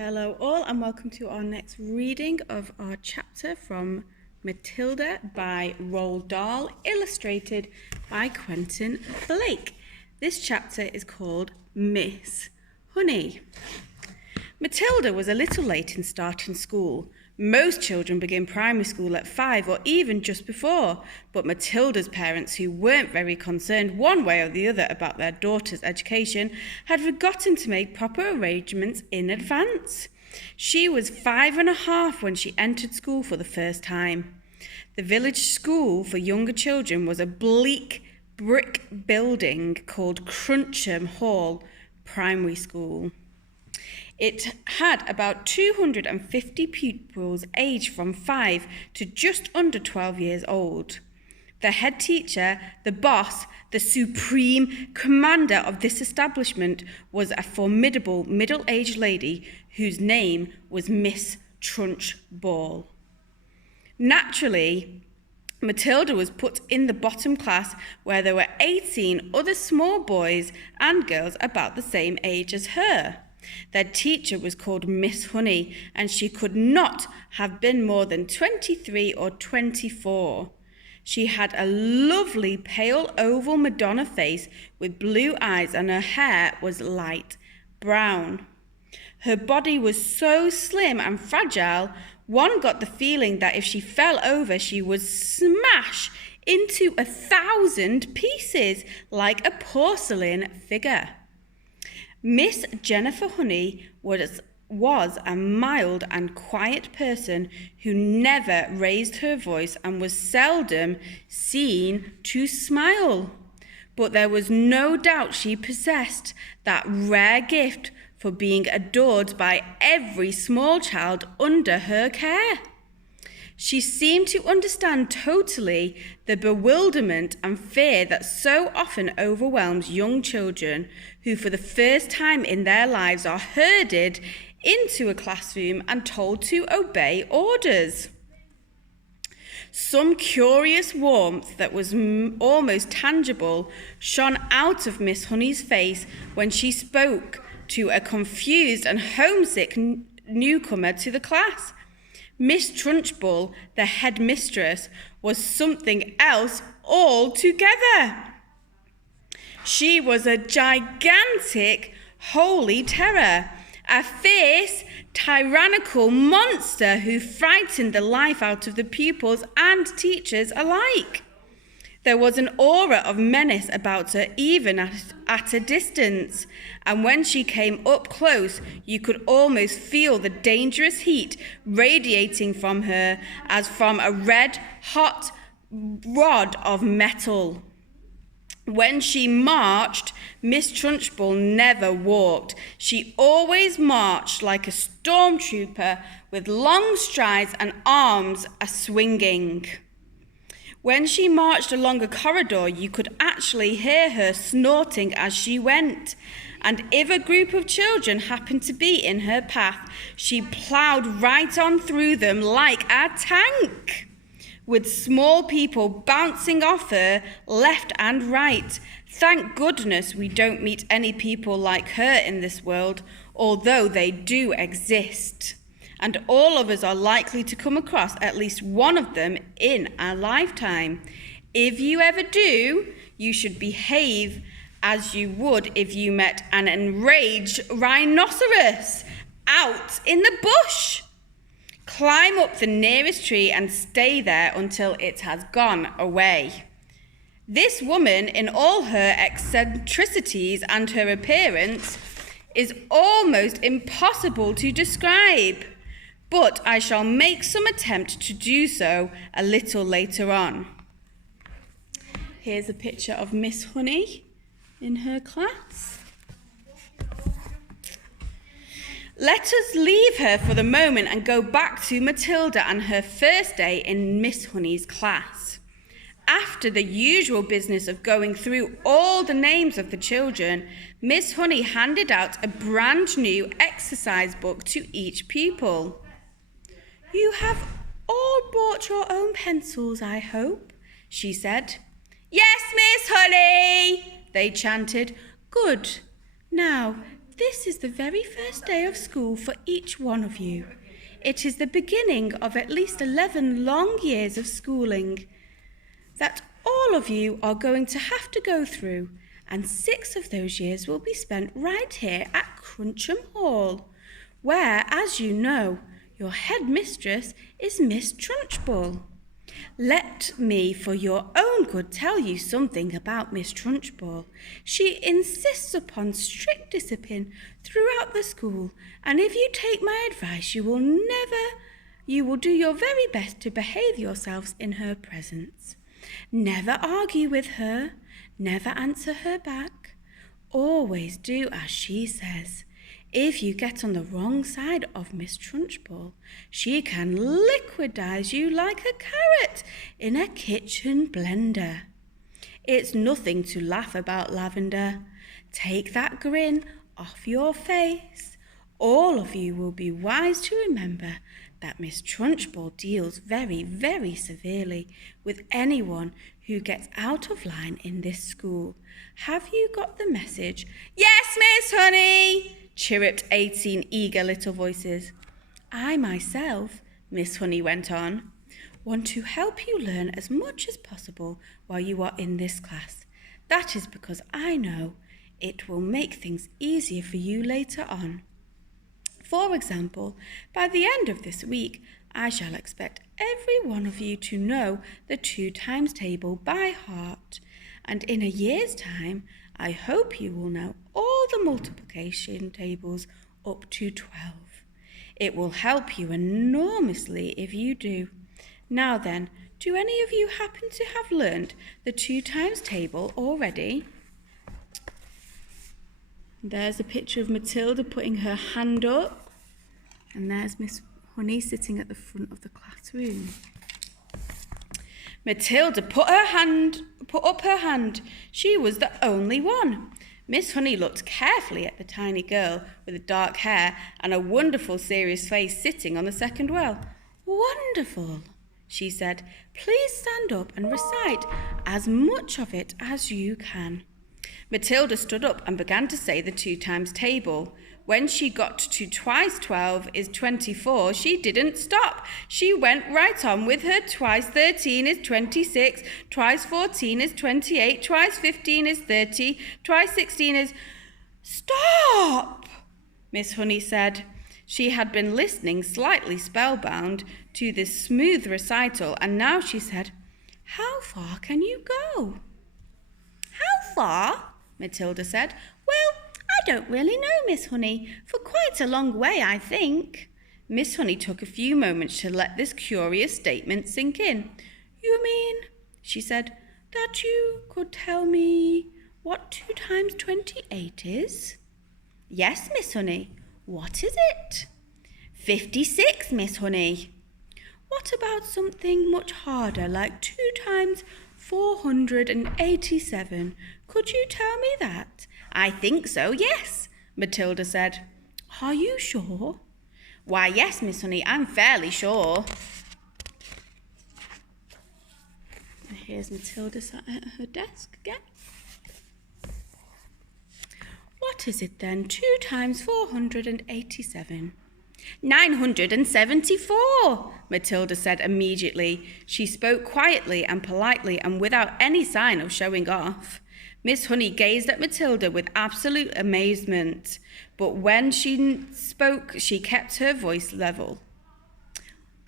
Hello all and welcome to our next reading of our chapter from Matilda by Roald Dahl, illustrated by Quentin Blake. This chapter is called Miss Honey. Matilda was a little late in starting school. Most children begin primary school at 5 or even just before, but Matilda's parents, who weren't very concerned one way or the other about their daughter's education, had forgotten to make proper arrangements in advance. She was 5.5 when she entered school for the first time. The village school for younger children was a bleak brick building called Cruncham Hall Primary School. It had about 250 pupils aged from 5 to just under 12 years old. The head teacher, the boss, the supreme commander of this establishment was a formidable middle-aged lady whose name was Miss Trunchbull. Naturally, Matilda was put in the bottom class where there were 18 other small boys and girls about the same age as her. Their teacher was called Miss Honey, and she could not have been more than 23 or 24. She had a lovely pale oval Madonna face with blue eyes, and her hair was light brown. Her body was so slim and fragile, one got the feeling that if she fell over, she would smash into 1,000 pieces like a porcelain figure. Miss Jennifer Honey was a mild and quiet person who never raised her voice and was seldom seen to smile. But there was no doubt she possessed that rare gift for being adored by every small child under her care. She seemed to understand totally the bewilderment and fear that so often overwhelms young children who for the first time in their lives are herded into a classroom and told to obey orders. Some curious warmth that was almost tangible shone out of Miss Honey's face when she spoke to a confused and homesick newcomer to the class. Miss Trunchbull, the headmistress, was something else altogether. She was a gigantic holy terror, a fierce, tyrannical monster who frightened the life out of the pupils and teachers alike. There was an aura of menace about her even at a distance, and when she came up close, you could almost feel the dangerous heat radiating from her as from a red-hot rod of metal. When she marched, Miss Trunchbull never walked. She always marched like a stormtrooper with long strides and arms a-swinging. When she marched along a corridor, you could actually hear her snorting as she went. And if a group of children happened to be in her path, she ploughed right on through them like a tank, with small people bouncing off her left and right. Thank goodness we don't meet any people like her in this world, although they do exist. And all of us are likely to come across at least one of them in our lifetime. If you ever do, you should behave as you would if you met an enraged rhinoceros out in the bush. Climb up the nearest tree and stay there until it has gone away. This woman, in all her eccentricities and her appearance, is almost impossible to describe. But I shall make some attempt to do so a little later on. Here's a picture of Miss Honey in her class. Let us leave her for the moment and go back to Matilda and her first day in Miss Honey's class. After the usual business of going through all the names of the children, Miss Honey handed out a brand new exercise book to each pupil. "You have all brought your own pencils, I hope," she said. "Yes, Miss Honey," they chanted. "Good. Now, This is the very first day of school for each one of you. It is the beginning of at least 11 long years of schooling that all of you are going to have to go through, and 6 of those years will be spent right here at Cruncham Hall, where, as you know, your headmistress is Miss Trunchbull. Let me, for your own good, tell you something about Miss Trunchbull. She insists upon strict discipline throughout the school, and if you take my advice, you will do your very best to behave yourselves in her presence. Never argue with her, never answer her back. Always do as she says. If you get on the wrong side of Miss Trunchbull, she can liquidize you like a carrot in a kitchen blender. It's nothing to laugh about, Lavender. Take that grin off your face. All of you will be wise to remember that Miss Trunchbull deals very, very severely with anyone who gets out of line in this school. Have you got the message? Yes, Miss Honey, chirruped 18 eager little voices. I myself, Miss Honey went on, want to help you learn as much as possible while you are in this class. That is because I know it will make things easier for you later on. For example, by the end of this week, I shall expect every one of you to know the 2 times table by heart, and in a year's time, I hope you will know all the multiplication tables up to 12. It will help you enormously if you do. Now then, do any of you happen to have learned the 2 times table already? There's a picture of Matilda putting her hand up, and there's Miss Honey sitting at the front of the classroom. Matilda put up her hand. She was the only one. Miss Honey looked carefully at the tiny girl with the dark hair and a wonderful serious face sitting on the second row. Wonderful, she said. Please stand up and recite as much of it as you can. Matilda stood up and began to say the 2 times table. When she got to twice 12 is 24, she didn't stop. She went right on with her twice 13 is 26, twice 14 is 28, twice 15 is 30, twice 16 is... Stop! Miss Honey said. She had been listening slightly spellbound to this smooth recital, and now she said, How far can you go? How far? Matilda said. Well, I don't really know, Miss Honey. For quite a long way, I think. Miss Honey took a few moments to let this curious statement sink in. You mean, she said, that you could tell me what 2 times 28 is? Yes, Miss Honey. What is it? 56, Miss Honey. What about something much harder, like 2 times 487? Could you tell me that? I think so, yes, Matilda said. Are you sure? Why, yes, Miss Honey, I'm fairly sure. Here's Matilda sat at her desk again. What is it then? 2 times 487. 974, Matilda said immediately. She spoke quietly and politely and without any sign of showing off. Miss Honey gazed at Matilda with absolute amazement, but when she spoke, she kept her voice level.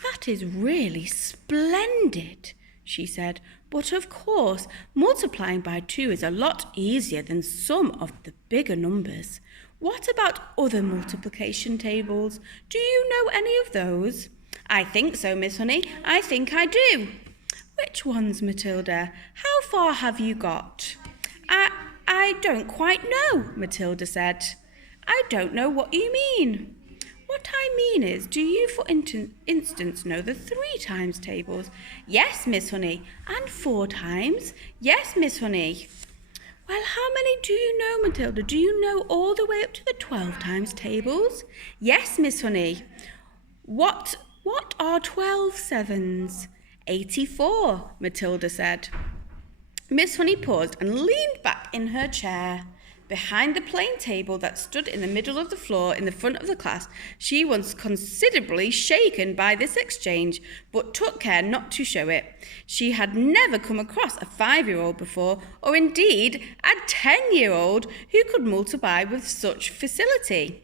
That is really splendid, she said, but of course, multiplying by 2 is a lot easier than some of the bigger numbers. What about other multiplication tables? Do you know any of those? I think so, Miss Honey. I think I do. Which ones, Matilda? How far have you got? I don't quite know, Matilda said. I don't know what you mean. What I mean is, do you, for instance, know the 3 times tables? Yes, Miss Honey. And 4 times? Yes, Miss Honey. Well, how many do you know, Matilda? Do you know all the way up to the 12 times tables? Yes, Miss Honey. What are 12 sevens? 84, Matilda said. Miss Honey paused and leaned back in her chair. behind the plain table that stood in the middle of the floor in the front of the class. She was considerably shaken by this exchange, but took care not to show it. She had never come across a 5-year-old before, or indeed a 10-year-old who could multiply with such facility.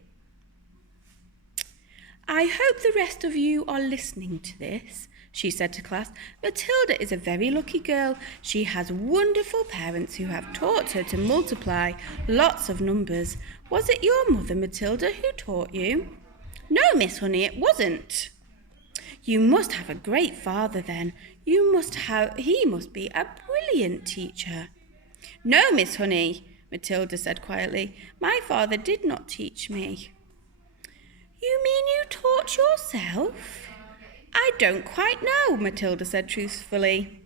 "I hope the rest of you are listening to this," she said to class. "Matilda is a very lucky girl. She has wonderful parents who have taught her to multiply lots of numbers. Was it your mother, Matilda, who taught you?" "No, Miss Honey, it wasn't." "You must have a great father then. He must be a brilliant teacher." "No, Miss Honey," Matilda said quietly. "My father did not teach me." "You mean you taught yourself?" "I don't quite know," Matilda said truthfully.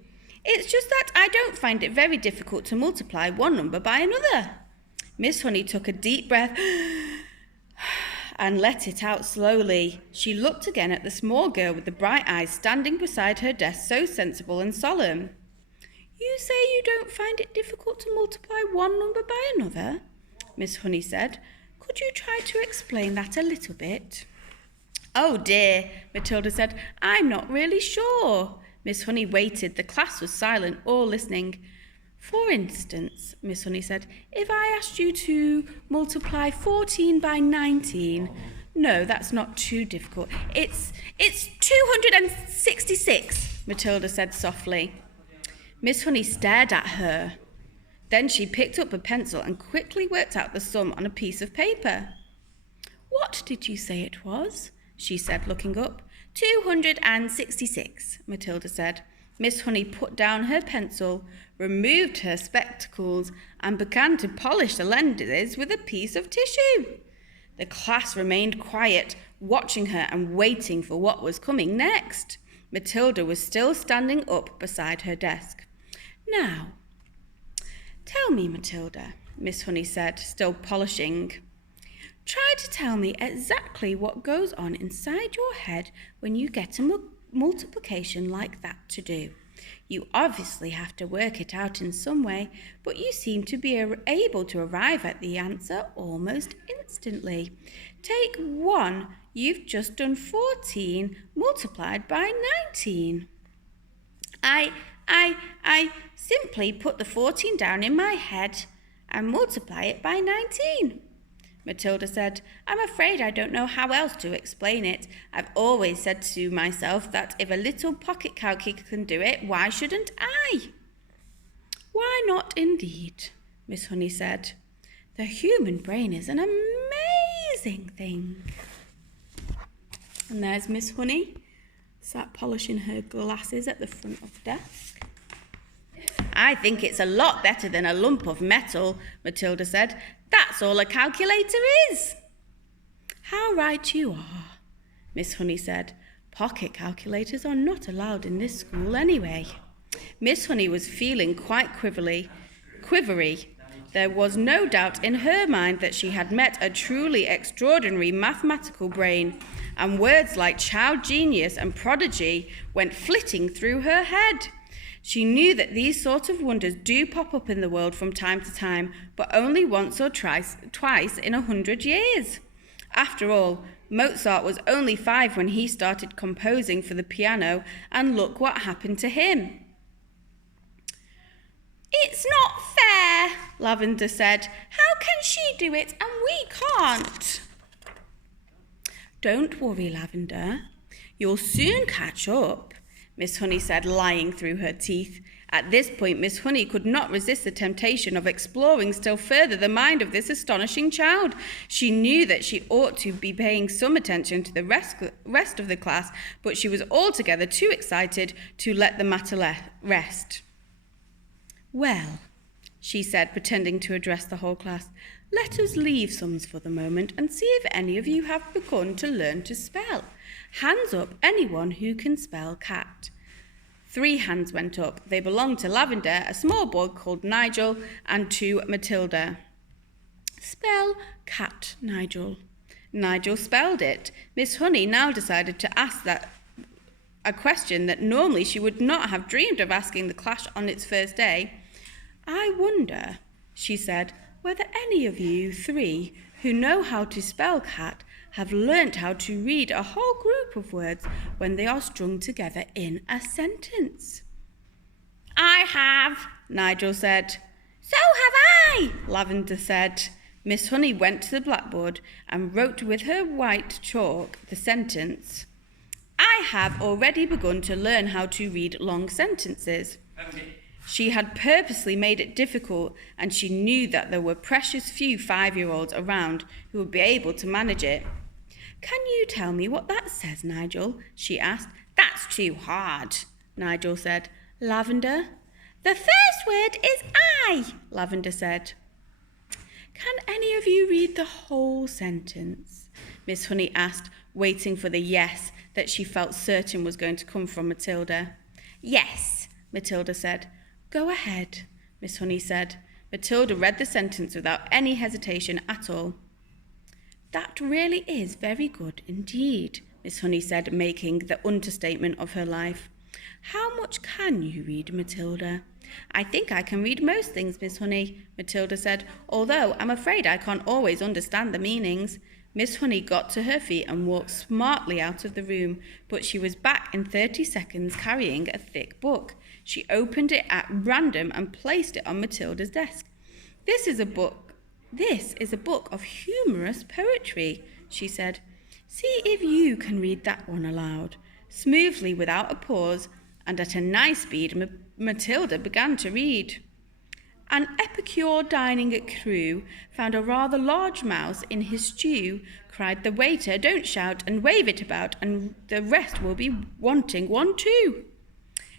"It's just that I don't find it very difficult to multiply one number by another." Miss Honey took a deep breath and let it out slowly. She looked again at the small girl with the bright eyes standing beside her desk, so sensible and solemn. "You say you don't find it difficult to multiply one number by another?" Miss Honey said. "Could you try to explain that a little bit?" "Oh dear," Matilda said. "I'm not really sure." Miss Honey waited. The class was silent, all listening. "For instance," Miss Honey said, "if I asked you to multiply 14 by 19... No, that's not too difficult. It's 266, Matilda said softly. Miss Honey stared at her. Then she picked up a pencil and quickly worked out the sum on a piece of paper. "What did you say it was?" she said, looking up. 266, Matilda said. Miss Honey put down her pencil, removed her spectacles, and began to polish the lenses with a piece of tissue. The class remained quiet, watching her and waiting for what was coming next. Matilda was still standing up beside her desk. "Now, tell me, Matilda," Miss Honey said, still polishing. "Try to tell me exactly what goes on inside your head when you get a multiplication like that to do. You obviously have to work it out in some way, but you seem to be able to arrive at the answer almost instantly. Take 1. You've just done 14 multiplied by 19. I simply put the 14 down in my head and multiply it by 19. Matilda said, "I'm afraid I don't know how else to explain it. I've always said to myself that if a little pocket calculator can do it, why shouldn't I?" "Why not indeed?" Miss Honey said. "The human brain is an amazing thing." And there's Miss Honey, sat polishing her glasses at the front of the desk. "I think it's a lot better than a lump of metal," Matilda said. "That's all a calculator is." "How right you are," Miss Honey said. "Pocket calculators are not allowed in this school anyway." Miss Honey was feeling quite quivery. There was no doubt in her mind that she had met a truly extraordinary mathematical brain, and words like child genius and prodigy went flitting through her head. She knew that these sort of wonders do pop up in the world from time to time, but only once or twice in 100 years. After all, Mozart was only 5 when he started composing for the piano, and look what happened to him. "It's not fair," Lavender said. "How can she do it and we can't?" "Don't worry, Lavender. You'll soon catch up," Miss Honey said, lying through her teeth. At this point, Miss Honey could not resist the temptation of exploring still further the mind of this astonishing child. She knew that she ought to be paying some attention to the rest of the class, but she was altogether too excited to let the matter rest. "Well," she said, pretending to address the whole class, "let us leave sums for the moment and see if any of you have begun to learn to spell. Hands up, anyone who can spell cat." 3 hands went up. They belonged to Lavender, a small boy called Nigel, and to Matilda. "Spell cat, Nigel." Nigel spelled it. Miss Honey now decided to ask a question that normally she would not have dreamed of asking the class on its first day. "I wonder," she said, whether any of you three who know how to spell cat have learnt how to read a whole group of words when they are strung together in a sentence. I have, Nigel said. So have I, Lavender said. Miss Honey went to the blackboard and wrote with her white chalk the sentence, I have already begun to learn how to read long sentences. She had purposely made it difficult, and she knew that there were precious few 5-year-olds around who would be able to manage it. Can you tell me what that says, Nigel? She asked. That's too hard, Nigel said. Lavender? The first word is I, Lavender said. Can any of you read the whole sentence? Miss Honey asked, waiting for the yes that she felt certain was going to come from Matilda. Yes, Matilda said. Go ahead, Miss Honey said. Matilda read the sentence without any hesitation at all. That really is very good indeed, Miss Honey said, making the understatement of her life. How much can you read, Matilda? I think I can read most things, Miss Honey, Matilda said, although I'm afraid I can't always understand the meanings. Miss Honey got to her feet and walked smartly out of the room, but she was back in 30 seconds carrying a thick book. She opened it at random and placed it on Matilda's desk. This is a book of humorous poetry, she said. See if you can read that one aloud. Smoothly, without a pause, and at a nice speed, Matilda began to read. An epicure dining at Crewe found a rather large mouse in his stew. Cried the waiter, don't shout and wave it about, and the rest will be wanting one too.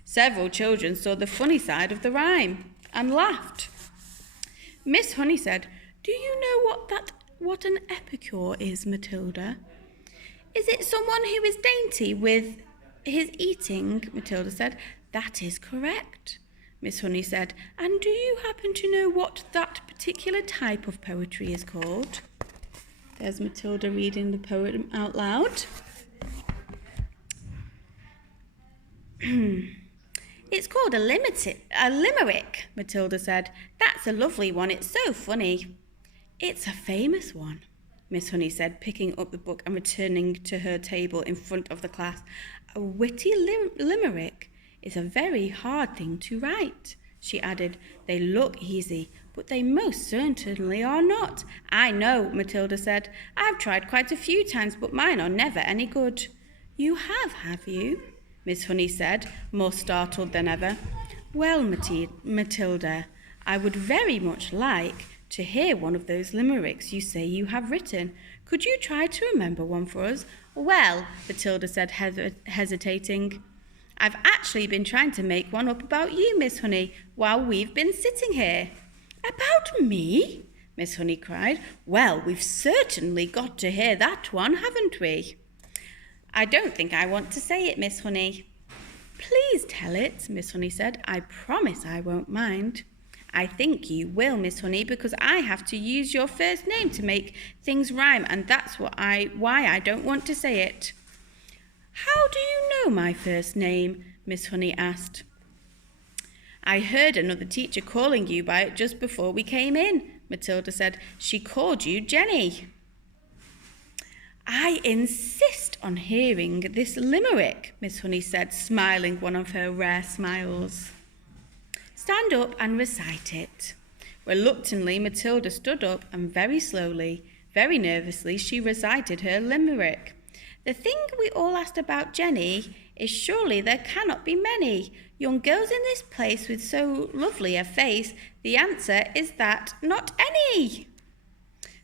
Several children saw the funny side of the rhyme and laughed. Miss Honey said, do you know what an epicure is, Matilda? Is it someone who is dainty with his eating? Matilda said. That is correct, Miss Honey said. And do you happen to know what that particular type of poetry is called? There's Matilda reading the poem out loud. It's called a limerick, Matilda said. That's a lovely one. It's so funny. It's a famous one, Miss Honey said, picking up the book and returning to her table in front of the class. A witty limerick is a very hard thing to write, she added. They look easy, but they most certainly are not. I know, Matilda said. I've tried quite a few times, but mine are never any good. You have you? Miss Honey said, more startled than ever. Well, Matilda, I would very much like to hear one of those limericks you say you have written. Could you try to remember one for us? Well, Matilda said, hesitating, I've actually been trying to make one up about you, Miss Honey, while we've been sitting here. About me? Miss Honey cried. Well, we've certainly got to hear that one, haven't we? I don't think I want to say it, Miss Honey. Please tell it, Miss Honey said. I promise I won't mind. I think you will, Miss Honey, because I have to use your first name to make things rhyme, and that's why I don't want to say it. How do you know my first name? Miss Honey asked. I heard another teacher calling you by it just before we came in, Matilda said. She called you Jenny. I insist on hearing this limerick, Miss Honey said, smiling one of her rare smiles. Stand up and recite it. Reluctantly, Matilda stood up and very slowly, very nervously, she recited her limerick. The thing we all asked about Jenny is surely there cannot be many young girls in this place with so lovely a face. The answer is that not any.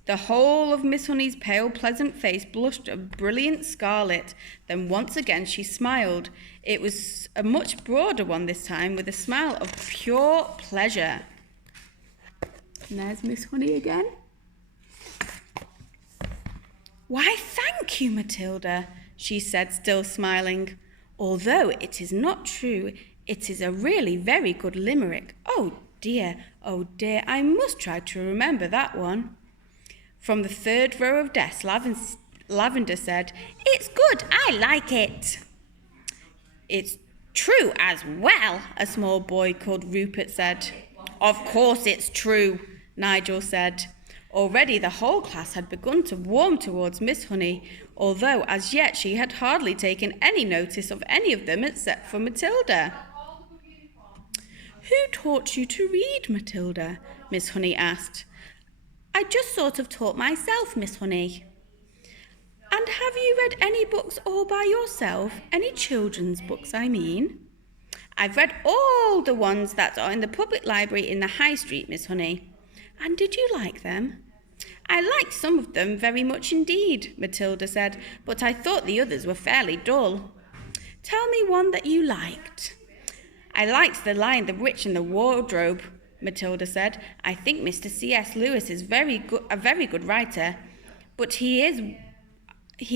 The whole of Miss Honey's pale, pleasant face blushed a brilliant scarlet. Then once again she smiled. It was a much broader one this time, with a smile of pure pleasure. And there's Miss Honey again. Why, thank you, Matilda, she said, still smiling. Although it is not true, it is a really very good limerick. Oh dear, I must try to remember that one. From the third row of desks, Lavender said, It's good, I like it. It's true as well, a small boy called Rupert said. Of course it's true, Nigel said. Already the whole class had begun to warm towards Miss Honey, although as yet she had hardly taken any notice of any of them except for Matilda. "Who taught you to read, Matilda?" Miss Honey asked. "I just sort of taught myself, Miss Honey." "And have you read any books all by yourself? Any children's books, I mean?" "I've read all the ones that are in the public library in the High Street, Miss Honey." "And did you like them?" "I liked some of them very much indeed," Matilda said, "but I thought the others were fairly dull." "Tell me one that you liked." "I liked The Lion, the Witch and the Wardrobe," Matilda said. "I think Mr. C.S. Lewis is a very good writer, but he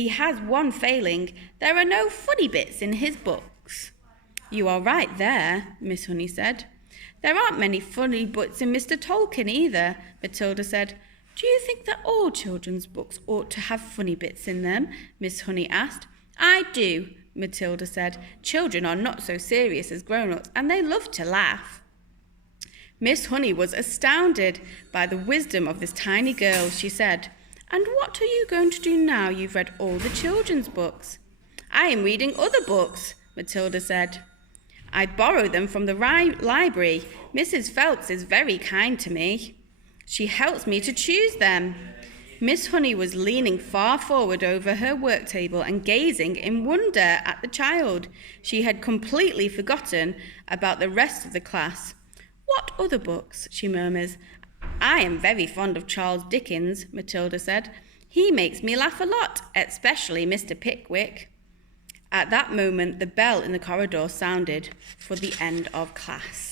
has one failing. There are no funny bits in his books." "You are right there," Miss Honey said. "There aren't many funny bits in Mr. Tolkien either," Matilda said. "Do you think that all children's books ought to have funny bits in them?" Miss Honey asked. "I do," Matilda said. "Children are not so serious as grown-ups, and they love to laugh." Miss Honey was astounded by the wisdom of this tiny girl. She said, "And what are you going to do now you've read all the children's books?" "I am reading other books," Matilda said. "I borrow them from the library. Mrs. Phelps is very kind to me. She helps me to choose them." Miss Honey was leaning far forward over her work table and gazing in wonder at the child. She had completely forgotten about the rest of the class. "What other books?" she murmurs. "I am very fond of Charles Dickens," Matilda said. "He makes me laugh a lot, especially Mr. Pickwick." At that moment, the bell in the corridor sounded for the end of class.